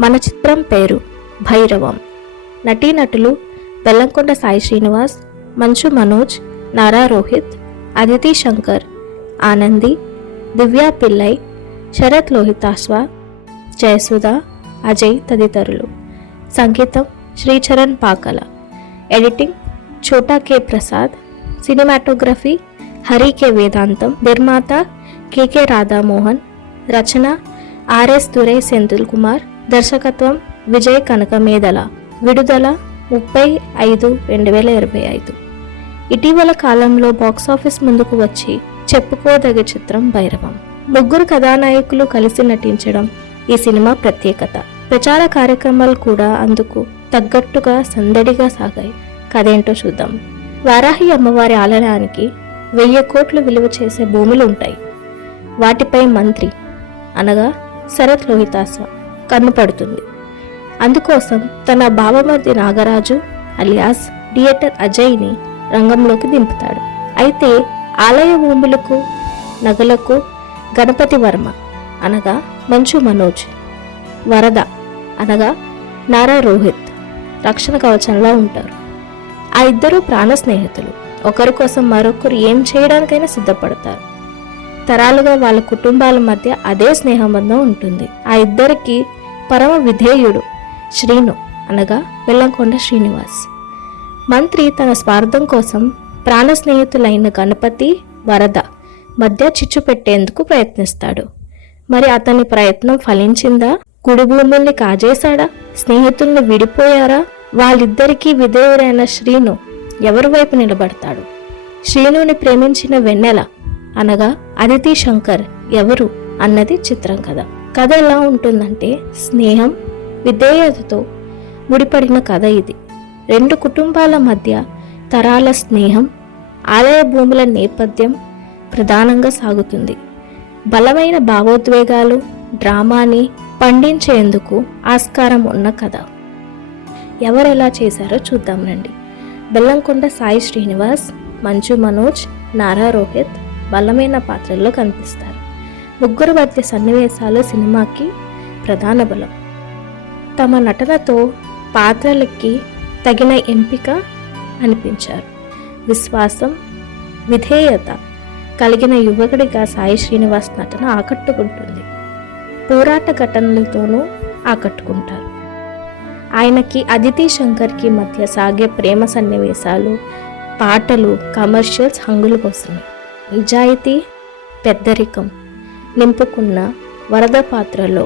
మన చిత్రం పేరు భైరవం. నటీనటులు బెల్లంకొండ సాయి శ్రీనివాస్, మంచు మనోజ్, నారా రోహిత్, అదితి శంకర్, ఆనంది, దివ్యా పిల్లై, శరత్ లోహితాశ్వ, జయసుధ, అజయ్ తదితరులు. సంగీతం శ్రీచరణ్ పాకల. ఎడిటింగ్ చోటా K Prasad. Cinematography Hari K వేదాంతం. నిర్మాత కె రాధామోహన్. రచన ఆర్ఎస్ దురై సెంథిల్ కుమార్. దర్శకత్వం విజయ్ కనకమేదల. విడుదల 30/5/2025. ఇటీవల కాలంలో బాక్సాఫీస్ ముందుకు వచ్చి చెప్పుకోదగ్గ చిత్రం భైరవం. ముగ్గురు కథానాయకులు కలిసి నటించడం ఈ సినిమా ప్రత్యేకత. ప్రచార కార్యక్రమాలు కూడా అందుకు తగ్గట్టుగా సందడిగా సాగాయి. కథేంటో చూద్దాం. వారాహి అమ్మవారి ఆలయానికి 1000 కోట్లు విలువ చేసే భూములు ఉంటాయి. వాటిపై మంత్రి అనగా శరత్ లోహితాశ్వ కన్ను పడుతుంది. అందుకోసం తన బావమర్ది నాగరాజు అలియాస్ థియేటర్ అజయ్ని రంగంలోకి దింపుతాడు. అయితే ఆలయ భూములకు నగలకు గణపతి వర్మ అనగా మంచు మనోజ్, వరద అనగా నారా రోహిత్ రక్షణ కవచంలా ఉంటారు. ఆ ఇద్దరు ప్రాణ స్నేహితులు. ఒకరి కోసం మరొకరు ఏం చేయడానికైనా సిద్ధపడతారు. తరాలుగా వాళ్ళ కుటుంబాల మధ్య అదే స్నేహబంధం ఉంటుంది. ఆ ఇద్దరికి పరమ విధేయుడు శ్రీను అనగా బెల్లంకొండ శ్రీనివాస్. మంత్రి తన స్వార్థం కోసం ప్రాణ స్నేహితులైన గణపతి, వరద మధ్య చిచ్చు పెట్టేందుకు ప్రయత్నిస్తాడు. మరి అతని ప్రయత్నం ఫలించిందా? గుడి భూముల్ని కాజేశాడా? స్నేహితుల్ని విడిపోయారా? వాళ్ళిద్దరికీ విధేయుడైన శ్రీను ఎవరి వైపు నిలబడతాడు? శ్రీనుని ప్రేమించిన వెన్నెల అనగా అదితి శంకర్ ఎవరు అన్నది చిత్రం కథ. కథ ఎలా ఉంటుందంటే స్నేహం, విధేయతతో ముడిపడిన కథ ఇది. 2 కుటుంబాల మధ్య తరాల స్నేహం, ఆలయ భూముల నేపథ్యం ప్రధానంగా సాగుతుంది. బలమైన భావోద్వేగాలు, డ్రామాని పండించేందుకు ఆస్కారం ఉన్న కథ. ఎవరెలా చేశారో చూద్దాం రండి. బెల్లంకొండ సాయి శ్రీనివాస్, మంచు మనోజ్, నారా రోహిత్ బలమైన పాత్రల్లో కనిపిస్తారు. ముగ్గురు మధ్య సన్నివేశాలు సినిమాకి ప్రధాన బలం. తమ నటనతో పాత్రలకి తగిన ఎంపిక అనిపించారు. విశ్వాసం, విధేయత కలిగిన యువకుడిగా సాయి శ్రీనివాస్ నటన ఆకట్టుకుంటుంది. పోరాట ఘటనలతోనూ ఆకట్టుకుంటారు. ఆయనకి అదితి శంకర్కి మధ్య సాగే ప్రేమ సన్నివేశాలు, పాటలు, కమర్షియల్స్ హంగులు వస్తున్నాయి. నిజాయితీ, పెద్దరికం నింపుకున్న వరద పాత్రలో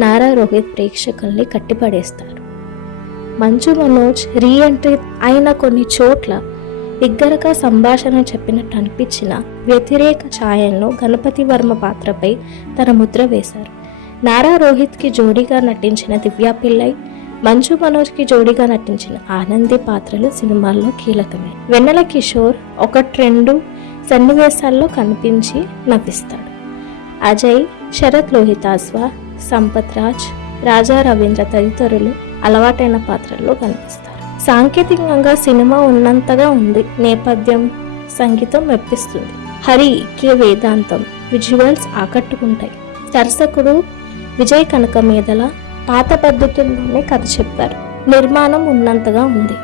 నారా రోహిత్ ప్రేక్షకుల్ని కట్టిపడేస్తారు. మంచు మనోజ్ రీఎంట్రీ అయిన కొన్ని చోట్ల బిగ్గరగా సంభాషణ చెప్పినట్టు అనిపించిన వ్యతిరేక ఛాయలను గణపతి వర్మ పాత్రపై తన ముద్ర వేశారు. నారా రోహిత్కి జోడీగా నటించిన దివ్యా పిల్లై, మంచు మనోజ్కి జోడీగా నటించిన ఆనంది పాత్రలు సినిమాల్లో కీలకమే. వెన్నెల కిషోర్ 1-2 సన్నివేశాల్లో కనిపించి నవ్విస్తాడు. అజయ్, శరత్ లోహితాశ్వ, సంపత్ రాజ్, రాజా రవీంద్ర తదితరులు అలవాటైన పాత్రల్లో కనిపిస్తారు. సాంకేతికంగా సినిమా ఉన్నంతగా ఉంది. నేపథ్యం, సంగీతం మెప్పిస్తుంది. హరి కె వేదాంతం విజువల్స్ ఆకట్టుకుంటాయి. దర్శకుడు విజయ్ కనకమేదల పాత పద్ధతుల్లోనే కథ చెప్పారు. నిర్మాణం ఉన్నంతగా ఉంది.